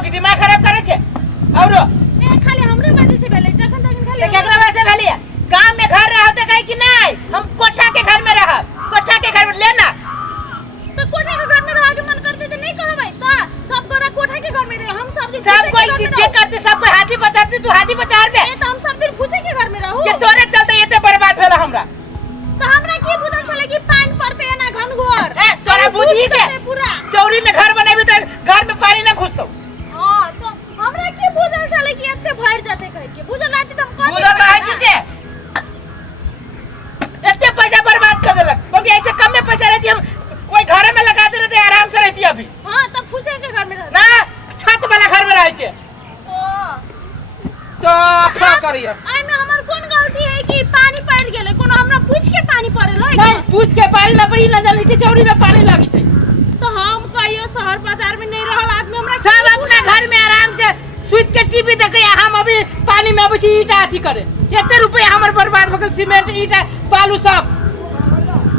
होगी दिमाग खराब करे छे और ए खाली हमरे वजह से भेले जखन तखन खाली केकरा वजह से भेलिए गांव में घर रहते कहीं कि नहीं हम कोठा के घर में रहब कोठा के घर में लेना तो कोठा के घर में रह के मन करते तो नहीं कहो भाई तो सब गोरा कोठा के घर में रहे हम सब कोई जे करते सब कोई हाथी बचाते तू हाथी बचार पे तो हम सब दिन फूसे के घर में रहू ये तोरे चलते एते बर्बाद भेला हमरा तो हमरा की बुझल छले कि पानी पड़ते है ना घनघोर ए तोरा बुद्धि के पूरा चौरी में घर बनाबी त घर में पानी ना घुसतो हां तो हमरा की बुझल छले कि एते भर जाते कह के बुझल रहती त हम कर बुझल रहे छी से एते पैसा बर्बाद कर देलक क्योंकि ऐसे कम में पैसा रहती हम कोई घर में लगा दे रहते आराम से रहती अभी हां तब फूसे के घर में रह ना छत वाला घर में रहे छे तो क्या करिए आई में हमर कोन गलती है कि पानी पड़ गेले कोनो हमरा पूछ के पानी पड़ेलो नहीं पूछ के पानी ना पड़ी ना जाने कि चौरी में पानी लगी छे तो हम कहियो शहर बाजार में नहीं रहल आदमी हमरा सब अपना घर में आराम से सुत के टीवी देखे हम अभी पानी में अभी ईटा अथी करे एते रुपया हमर बर्बाद भ गेल सीमेंट ईटा बालू सब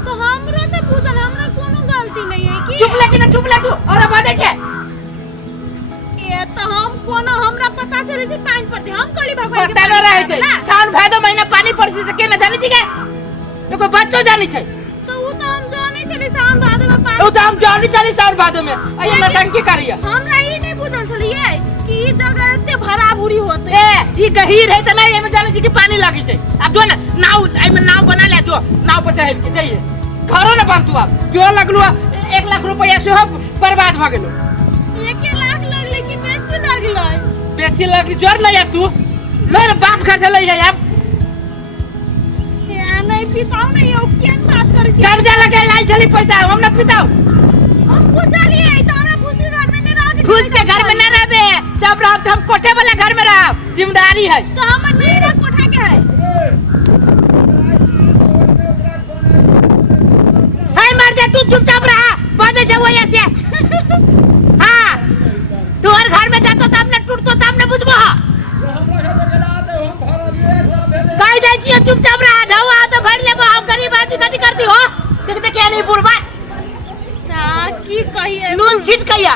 तो हमरा तो बुझल हमरा कोनो गलती नहीं है कि चुप ले कि ना चुप ले तू और बाजे छे ये तो हम कोनो हमरा पता चले छै पानी पड़ते हम कली भगवान पता न रहे छे सावन भादो महीना पानी पड़ती से के न जाने छी के तो कोई बच्चो जाने छै तो वो तो हम जाने चली सावन भादो में पानी ओ तो हम जाने चली सावन भादो में अये नटंकी करिए हमरा ई नहीं बुझल छलिए कि ई जगह एते भरा भूरी होते ए ई गहीर है त नहीं एमे जाने छी कि पानी लागी छै अब जो ना नाव एमे नाव बना ले जो नाव पर चढ़ के जाइए घरो न बन तू अब जो लगलू 1 लाख रुपया से बर्बाद भ गेलो 1 लाख ले लेकिन बेसी लागलो बेसी लगी जोर नहीं है तू मेरे बाप घर से ले जाए अब या नहीं पिताओ नहीं हो केन बात करे छी कर्जा लगे लाई चली पैसा हम ना पिताओ हम पूछलिए तो हमरा खुशी घर में नहीं रह खुश के घर में न रहबे जब रहब हम कोठे वाला घर में रहब जिम्मेदारी है तो हमर मेरा कोठा के है हाय मार दे तू चुपचाप रहा बाजे से वही से हां तू और घर में जातो तब न टूटतो तब न बुझबो कह दे छी चुपचाप रहा ढवा तो भर लेबो हम गरीब आदमी कथि करती हो देख के नहीं बुढ़बा ता की कहिए नून छिट कहिया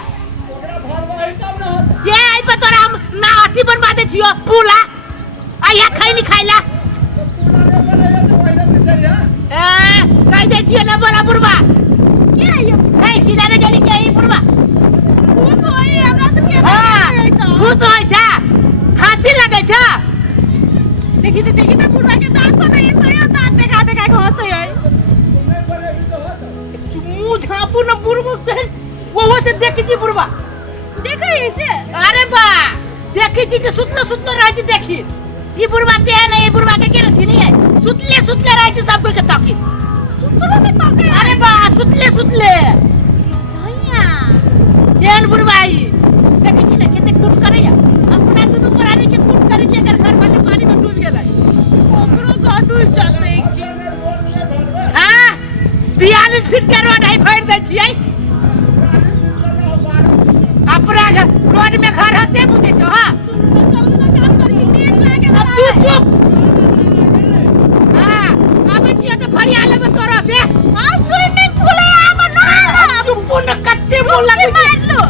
ये आई पे तोरा हम ना अथी बनवा दे छियो पूला आया खाई नहीं खाइला कह दे छियो ना बोला बुढ़बा के आइयो ए की जाने जली के ई बुढ़बा खुश होई हमरा सब के हां खुश होई छा हंसी लगे छा देखी तो बुढ़वा के दांत तो नहीं तो दांत देखा देखा के हंसई है मुंह झापू न बुढ़बा से वो से देखी छी बुढ़बा देखा ऐसे अरे बा देखी छी के सुतलो रह छी देखी ई बुढ़बा ते है नहीं बुढ़बा के रथी नहीं है सुतले रह छी सब कोई के ताकी सुतलो में ताके अरे बा सुतले भैया केन बुढ़बाई देखी छी ना केते कूट करैया अपना दुनु पुरानी के कूट करै छी अगर घर वाले पानी में डूब गेलै ओकरो घर डूब जाते की हां 42 फीट के रोड है फाड़ दै छियै अपना रोड में घर हसे बुझे छो हां काम करके पेट लागे अब तू चुप हां अब छियै तो फरिया लेबे तोरा से हां स्विमिंग पूल है आब नहाला चुप न कत्ते मुंह लगे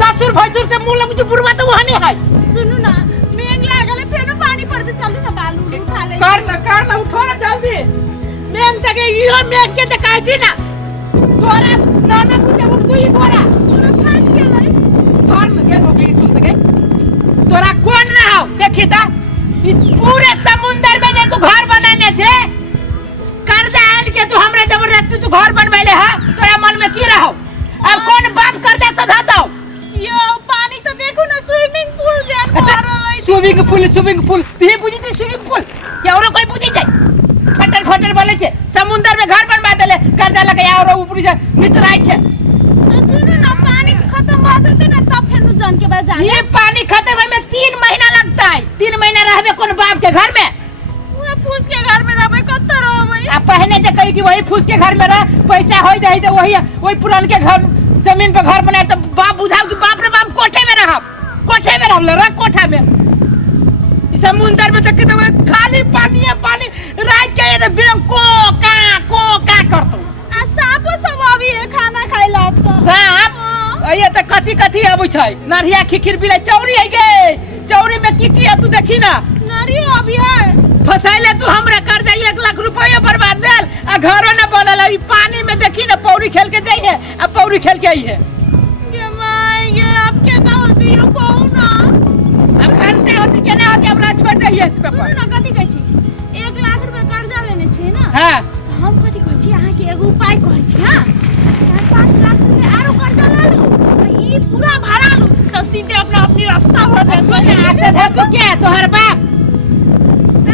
ससुर भसुर से मुंह मुझे बुढ़वा तो वहां नहीं है सुनु ना मेघ लागल फेर पानी पड़ते चलू ना बालू उठा ले कर ना उठो ना जल्दी मेन तक इहो मेन के त कहै छी ना तोरा नाना पूछे उठू ही बोरा तोरा फाट गेलै घर में गेल होगी सुन सके तोरा कौन ना हो देखी ता पूरे समुंदर में जे तू घर बनाने छे कर्जा आन के तू हमरा जबरदस्ती तू घर बनवेले है तोरा मन में की रहो अब कौन बाप कर्जा सधाता यो पानी तो देखो ना स्विमिंग पूल जान मारल स्विमिंग पूल तू ही बुझी छी स्विमिंग पूल या औरो कोई बुझी छै फटल बोले छे समुंदर में घर बनवा देले कर्जा लगे और ऊपर से मिटराई छे सुनो ना पानी खत्म हो जते ना तब फेनु जान के बाद ये पानी खत्म होए में 3 महीना लगता है 3 महीना रहबे कौन बाप के घर में वो फूस के घर में रहबे कत रहबे आ पहले जे कही कि वही फूस के घर में रह पैसा होई दे तो वही पुरान के घर जमीन पे घर बनाए तो बाप बुझाओ कि बाप रे बाप कोठे में रहब ले रह कोठा में समुंदर में तक तो खाली पानी है पानी रात के ये बेम को का करतो आ सांप सब अभी है खाना खाइला तो सांप ये तो कथी कथी आबै छै नरिया खिखिर बिले चौरी है गे चौरी में की है तू देखी ना नारी अभी है फसाइले तू हमरा कर्जा 1 लाख रुपया बर्बाद भेल आ घरो न बनल है पानी में देखी ना पौड़ी खेल के जाई है आ पौड़ी खेल के आई है ये माय ये आप क्या होती हो कहू ना अब करते होती केना होती हमरा छोड़ दे ये पेपर ना कथी कहै छी 1 लाख रुपया कर्जा लेने छी ना हां हम कथी कहै छी अहाँ के एगो उपाय कहै छी हां 4-5 लाख रुपया आरो कर्जा ले लो ई पूरा भरा लो तब सीधे अपनी रास्ता भर दे सधा तो क्या तोहर बाप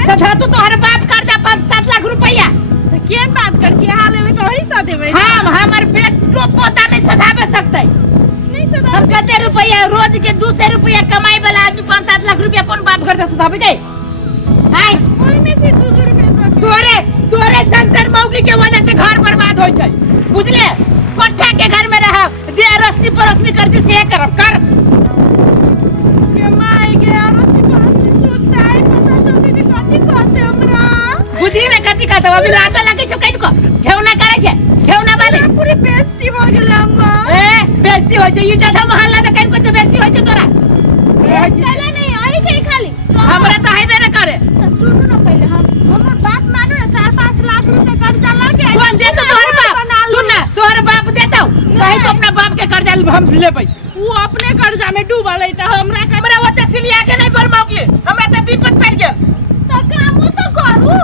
सधा तो तोहर बाप कर्जा 5-7 लाख रुपया तो केन बात कर छी हाल में तो ही सा देबै हम हमर बेटो पोता नहीं सधाबे सकते नहीं सदा हम कते रुपया रोज के 200 रुपया कमाई वाला आदमी 5-7 लाख रुपया कौन बाप कर्जा सधाबे गए हाय ओइ में से 200 रुपया तोरे संसार मौगी के वजह से घर बर्बाद हो जाए बुझले कोठा के घर में रह जे रस्ती परोसनी कर जे से करब कर के माय के रस्ती परोसनी सुनता है पता चलते कि कथी कहते हमरा बुझी ना कथी कहत अभी लागे लगे छ कहीं को घेवना करे छे घेवना वाली पूरी बेइज्जती हो गेल हमरा बेइज्जती हो जाए ये जगह मोहल्ला में कहीं को तो बेइज्जती हो जाए तोरा चले नहीं आई के खाली हमरा तो हाईवे न करे तो सुनो ना पहले हमर बात मानो ना 4-5 लाख रुपया कर्जा लगे कौन दे तो तोहर बाप सुन ना तोहर बाप देता कहीं तो अपना बाप के कर्जा हम ले पाई वो अपने कर्जा में डूबल है त हमरा ओते सिलिया के नहीं बरमाओगी हमरा त विपत पड़ गेल त काम तो करू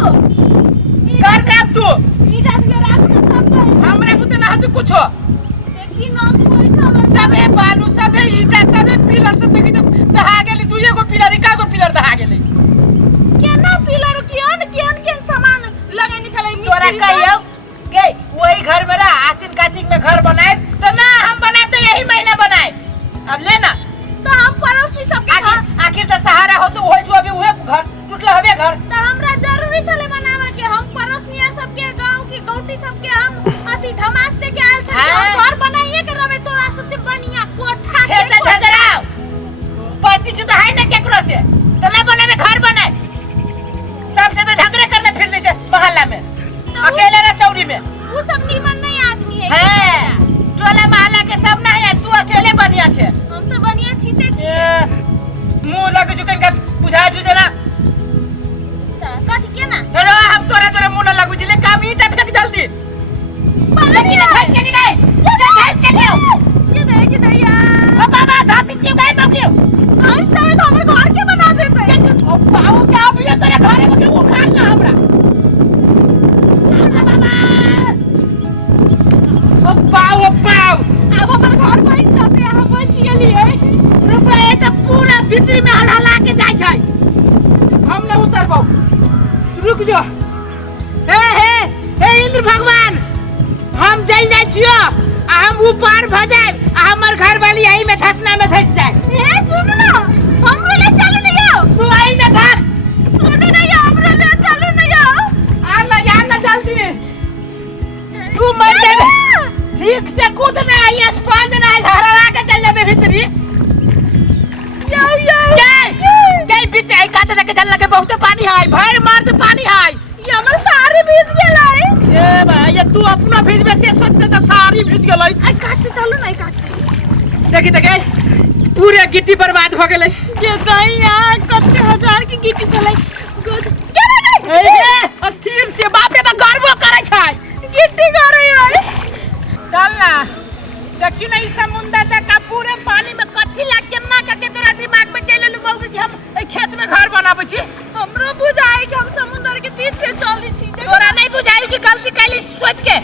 कर काम तू ईटा के राख न सब कर हमरा बुते ना तू कुछो देखी न कोई खबर सबे बालू सबे ईटा सबे पिलर सब देखी तो दहा गेली दुइए गो पिलर एका गो पिलर दहा गेली केना पिलर केन सामान लगैनी छलै तोरा कहियो गे वही घर में रह आसिन कार्तिक में घर बनाए तो ना हम बनाए तो यही महीना बनाए अब लेना तो हम पड़ोसी सबके आखिर तो सहारा हो तो होय जो अभी उहे घर टूटल हवे घर तो हमरा जरूरी छले बनावे के हम पड़ोसिया सबके गांव की गौटी सबके हम अति धमास्ते के आल छले हम घर बनाइए के रवे तोरा सबसे बढ़िया कोठा छे त झगड़ाओ पति जुदा है ना केकरो से तो ना बनावे घर बनाए सबसे तो झगड़े करने फिर ले मोहल्ला में अकेले रह चौरी में वो सब नीमन नहीं आदमी है टोला मोहल्ला के सब नहीं है तू अकेले बढ़िया छे हम तो बढ़िया छीते छी मुंह लग जुकन का बुझा जु देना कथी केना चलो हम तोरे मुंह न लगु जिले काम ईटा फेंक जल्दी लेकिन फेंक के नहीं ये फेंक के लियो ये दैया ओ बाबा धासी चिव गए मगियो आई शायद हमर घर के बना देते ओ पाऊ के अब ये तेरे घर में के उखाड़ ना हमरा ओ पाऊ अब हमर घर बन जाते यहाँ बच गेलिए रुपया तो पूरा भीतरी में हलहला के जाय छै हम न उतर पाऊ रुक जो हे इंद्र भगवान हम जल जाय छियो आ हम ऊपर भ जाय आ हमर घर वाली यही में धसना में धस जाय ए सुन ना हमरो ले चलू नहीं आओ तू आई में धस सुन नहीं हमरो ले चलू नहीं आओ आ ना जल्दी तू मर जाबे ठीक से कूदना है स्पंज ना है हररा के चल जाबे भीतरी गई बीच आई काटे लेके चल लगे बहुत पानी है भर मार दे पानी है ये हमर सारी भीज गेलै ए भाई ये तू अपना भीजबे से सोचते तो सारी भीज गेलै आई काट से चलू नहीं काट से देखी देखे पूरे गिट्टी बर्बाद हो गेलै ये दैया कते हजार की गिट्टी चलै ए अस्थिर से बाप रे बा गर्व करे छै गिट्टी करे है चल ना देखी नहीं समुंदर तक का पूरे पानी में कथी ला केना के तोरा दिमाग में चल लू मौगी कि हम ए खेत में घर बनाबै छी हमरो बुझाई कि हम समुद्र के बीच से चली छी तोरा नहीं बुझाई कि गलती कैली सोच के